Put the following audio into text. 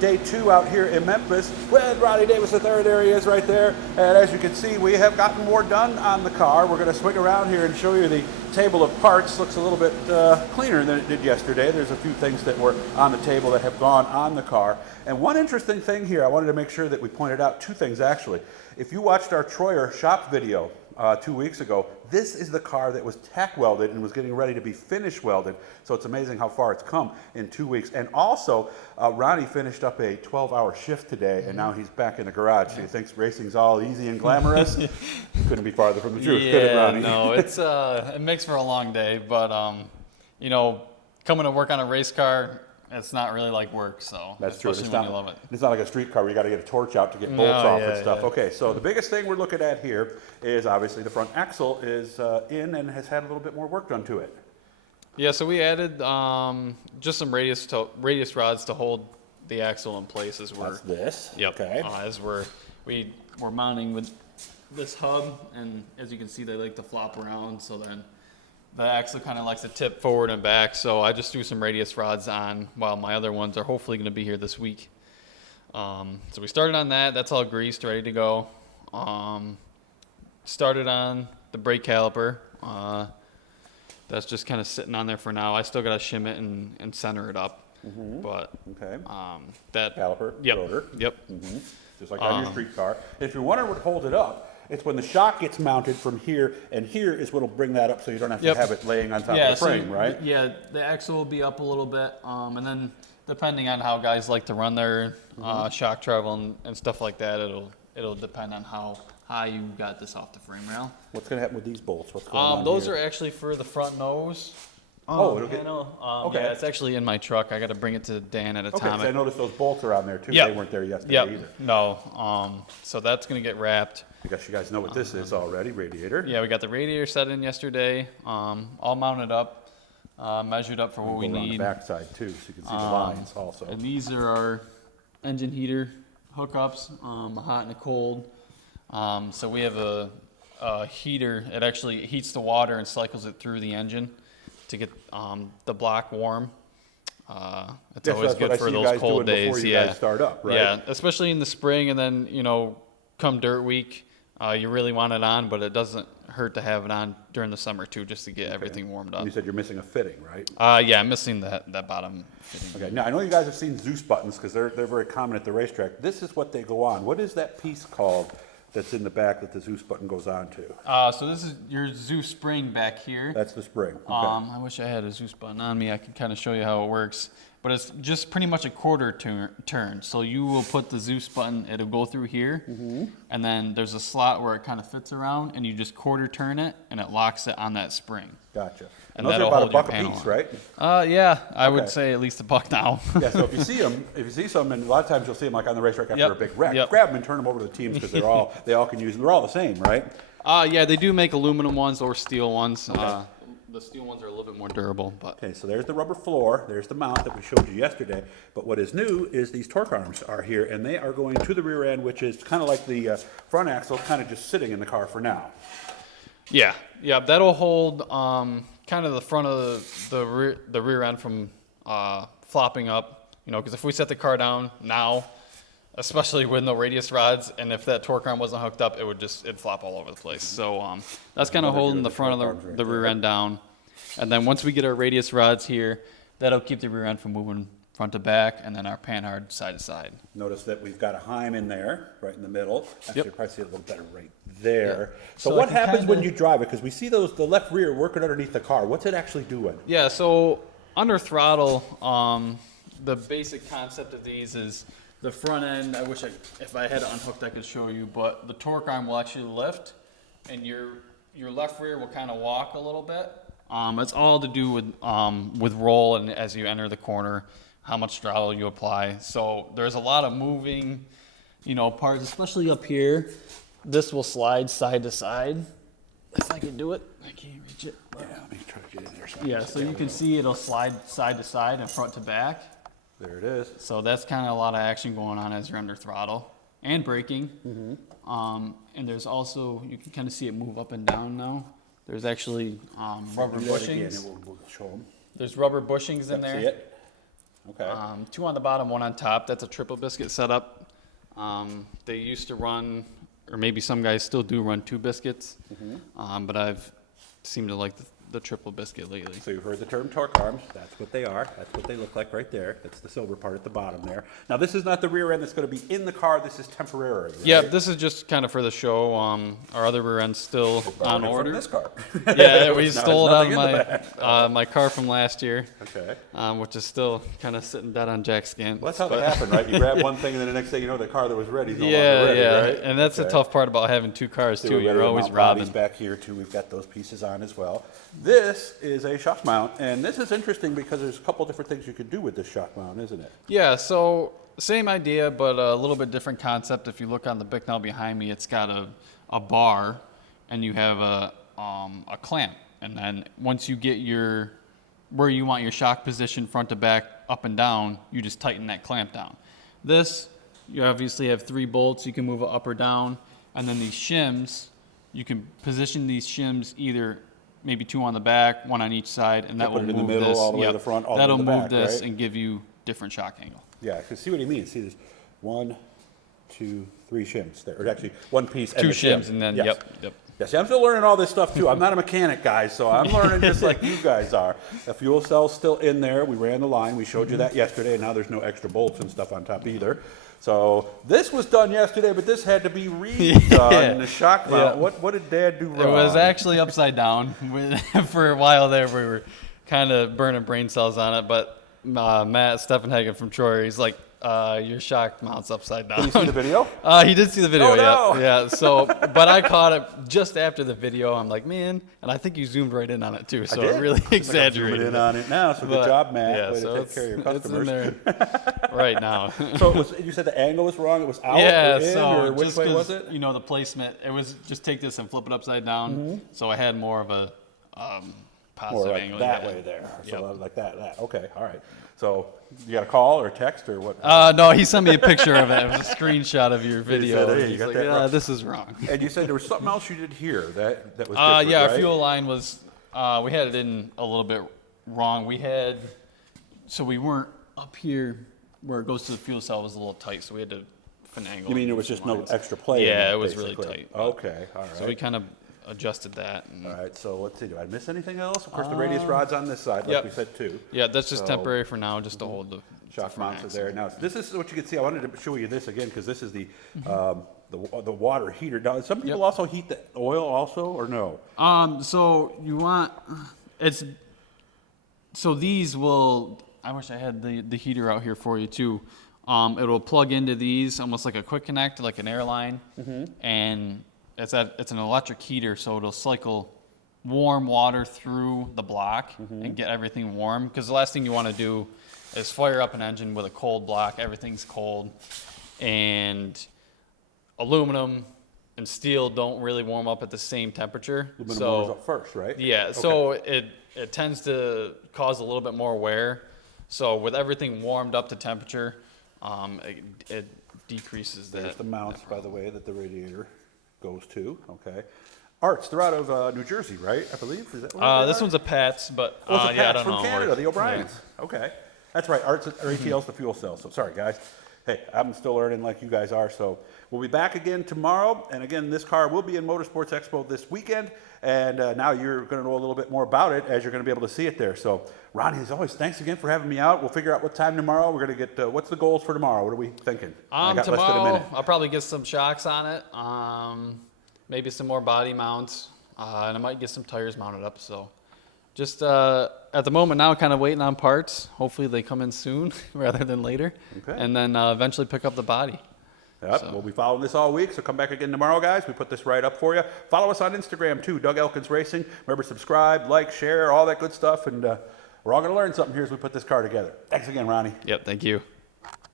day 2 out here in Memphis with Ronnie Davis III. There he is right there. And as you can see, we have gotten more done on the car. We're going to swing around here and show you the table of parts. Looks a little bit cleaner than it did yesterday. There's a few things that were on the table that have gone on the car. And one interesting thing here, I wanted to make sure that we pointed out 2 things actually. If you watched our Troyer shop video 2 weeks ago, this is the car that was tack welded and was getting ready to be finish welded. So it's amazing how far it's come in 2 weeks. And also, Ronnie finished up a 12-hour shift today, and now he's back in the garage. So he thinks racing's all easy and glamorous. Couldn't be farther from the truth, could it, Ronnie? No, it's it makes for a long day, but you know, coming to work on a race car, it's not really like work, so that's true. Especially when you love it. It's not like a street car where you got to get a torch out to get bolts off and stuff. Okay, so the biggest thing we're looking at here is obviously the front axle is in and has had a little bit more work done to it. Yeah, so we added just some radius rods to hold the axle in place as we're. That's this. Yep. Okay. As we're mounting with this hub, and as you can see, they like to flop around, so then the axle kind of likes to tip forward and back, so I just threw some radius rods on while my other ones are hopefully going to be here this week. So we started on that. That's all greased, ready to go. Started on the brake caliper. That's just kind of sitting on there for now. I still got to shim it and center it up. But okay. that caliper, rotor. Yep. Just like on your street car. If you're wondering what holds it up, it's when the shock gets mounted from here, and here is what will bring that up so you don't have to have it laying on top of the frame, right? Yeah, the axle will be up a little bit, and then depending on how guys like to run their shock travel and stuff like that, it'll depend on how high you got this off the frame rail. What's going to happen with these bolts? What's going on Those here? are actually for the front nose. It'll get... okay. Yeah, it's actually in my truck. I got to bring it to Dan at a time. Okay, I noticed those bolts are on there too. They weren't there yesterday either. No. So that's going to get wrapped. I guess you guys know what this is already, radiator. Yeah, we got the radiator set in yesterday, all mounted up, measured up for what we need. On the back side too, so you can see the lines also. And these are our engine heater hookups, a hot and a cold. So we have a heater. It actually heats the water and cycles it through the engine to get the block warm. It's always good for those cold days. Before you guys start up, right? Yeah, especially in the spring, and then come dirt week, you really want it on, but it doesn't hurt to have it on during the summer too, just to get everything warmed up. You said you're missing a fitting, right? Yeah, I'm missing that bottom fitting. Okay, now I know you guys have seen Zeus buttons because they're very common at the racetrack. This is what they go on. What is that piece called that's in the back that the Zeus button goes on to? So this is your Zeus spring back here. That's the spring. Okay. I wish I had a Zeus button on me. I could kind of show you how it works. But it's just pretty much a quarter turn. So you will put the Zeus button, it'll go through here, and then there's a slot where it kind of fits around, and you just quarter turn it, and it locks it on that spring. Gotcha. And those are that'll about hold a buck your a panel piece, on. right? Yeah, I would say at least a buck now. Yeah, so if you see some, and a lot of times you'll see them like on the racetrack after a big wreck, grab them and turn them over to the teams because they all can use them. They're all the same, right? Yeah, they do make aluminum ones or steel ones. The steel ones are a little bit more durable. But okay, so there's the rubber floor. There's the mount that we showed you yesterday. But what is new is these torque arms are here, and they are going to the rear end, which is kind of like the front axle, kind of just sitting in the car for now. Yeah, that'll hold kind of the front of the rear end from flopping up. Because if we set the car down now, especially with no radius rods, and if that torque arm wasn't hooked up, it'd flop all over the place. So that's kind of holding the front of the rear end down. And then once we get our radius rods here, that'll keep the rear end from moving front to back, and then our panhard side to side. Notice that we've got a Heim in there, right in the middle. Actually, you'll probably see it a little better right there. So what happens when you drive it? Because we see the left rear working underneath the car. What's it actually doing? Yeah, so under throttle, the basic concept of these is the front end. I wish if I had it unhooked, I could show you, but the torque arm will actually lift, and your left rear will kind of walk a little bit. It's all to do with roll and as you enter the corner, how much throttle you apply. So there's a lot of moving, parts, especially up here. This will slide side to side. If I can do it, I can't reach it. Yeah, let me try to get in there. So you can see it'll slide side to side and front to back. There it is. So that's kind of a lot of action going on as you're under throttle and braking. And there's also, you can kind of see it move up and down now. There's actually rubber bushings. We'll show them. There's rubber bushings in there. See it? Okay. 2 on the bottom, 1 on top. That's a triple biscuit setup. They used to run, or maybe some guys still do run 2 biscuits, but I've seemed to like the triple biscuit lately. So you've heard the term torque arms. That's what they are. That's what they look like right there. That's the silver part at the bottom there. Now this is not the rear end that's going to be in the car. This is temporary. Right? Yeah, this is just kind of for the show. Our other rear end's still on order. From this car. Yeah, we stole it out of my car from last year. Okay. Which is still kind of sitting dead on jack scan. Well, that's how they happen, right? You grab one thing and then the next thing you know, the car that was ready is no Yeah, longer ready, yeah, right? and that's the tough part about having 2 cars So too. You're always robbing. Back here too. We've got those pieces on as well. This is a shock mount, and this is interesting because there's a couple different things you could do with this shock mount, isn't it? Yeah, so same idea, but a little bit different concept. If you look on the Bicknell behind me, it's got a bar, and you have a clamp, and then once you get where you want your shock position, front to back, up and down, you just tighten that clamp down. This, you obviously have 3 bolts. You can move it up or down, and then these shims, you can position these shims either maybe 2 on the back, 1 on each side, and that will put it in move the middle, this. all the way to the front, all the way to That'll the move back, this right? and give you different shock angle. Yeah, because see what he means. See, there's 1, 2, 3 shims there, or actually 1 piece and 2 the shim. shims, and then Yes. yep. Yeah, see, I'm still learning all this stuff too. I'm not a mechanic, guys, so I'm learning just like you guys are. The fuel cell's still in there. We ran the line. We showed you that yesterday, and now there's no extra bolts and stuff on top either. So this was done yesterday, but this had to be redone. The shock mount. Yeah. What did Dad do wrong? It was actually upside down. For a while there, we were kind of burning brain cells on it, but Matt Steffenhagen from Troy, he's like, your shock mount's upside down. Did you see the video? He did see the video, Oh, no. yeah. So, but I caught it just after the video. I'm like, man, and I think you zoomed right in on it too. So I did. it really Looks like I'm exaggerated. zooming in on it now. So good job, Matt. Yeah, Way so to take care of your customers. it's in there right now. So it was, you said the angle was wrong. It was out Yeah, or in, so or which just way was 'cause, it? you know, the placement, it was just take this and flip it upside down. So I had more of a Or positive like angle. that yeah. way there. So Yep. like that. Okay, all right. So you got a call or text or what? No, he sent me a picture of it. It was a screenshot of your video. said, hey, and you he's got like, that yeah, wrong." this is wrong. And you said there was something else you did here that was different, Yeah, right? our fuel line was, we had it in a little bit wrong. So we weren't up here where it goes to the fuel cell was a little tight, so we had to finagle. You mean there was just no extra play? in Yeah, that, it was really basically? tight. Okay, all right. So we kind of adjusted that. And All right, so let's see. Do I miss anything else? Of course, the radius rod's on this side, like yep. we said too. yeah, that's just So- temporary for now, just to hold the Shock front mounts are axle. there. Now, this is what you can see. I wanted to show you this again because this is the water heater. Now, some people Yep. also heat the oil also, or no? So you want so these will. I wish I had the heater out here for you too. It'll plug into these almost like a quick connect, like an airline, and it's an electric heater, so it'll cycle warm water through the block and get everything warm. Because the last thing you want to do is fire up an engine with a cold block. Everything's cold, and aluminum and steel don't really warm up at the same temperature. Aluminum warms up first, right? Yeah, Okay. so it tends to cause a little bit more wear. So with everything warmed up to temperature, it decreases that. There's the mounts, by the way, that the radiator goes to. Okay. Arts, they're out of New Jersey, right? I believe. Is that where they This are? one's a Pats, but Oh, it's a yeah, I patch don't from know. Canada, the Yeah. O'Briens. Okay. That's right. Arts or ATL's the fuel cell. So sorry, guys. Hey, I'm still learning like you guys are. So we'll be back again tomorrow. And again, this car will be in Motorsports Expo this weekend. And now you're going to know a little bit more about it as you're going to be able to see it there. So Ronnie, as always, thanks again for having me out. We'll figure out what time tomorrow. We're going to get, what's the goals for tomorrow? What are we thinking? I got less than a Tomorrow, minute. I'll probably get some shocks on it. Maybe some more body mounts. And I might get some tires mounted up. So just at the moment now, kind of waiting on parts. Hopefully they come in soon rather than later. Okay. And then eventually pick up the body. Yep, we'll be following this all week, so come back again tomorrow, guys. We put this right up for you. Follow us on Instagram, too, Doug Elkins Racing. Remember, subscribe, like, share, all that good stuff, and we're all going to learn something here as we put this car together. Thanks again, Ronnie. Yep, thank you.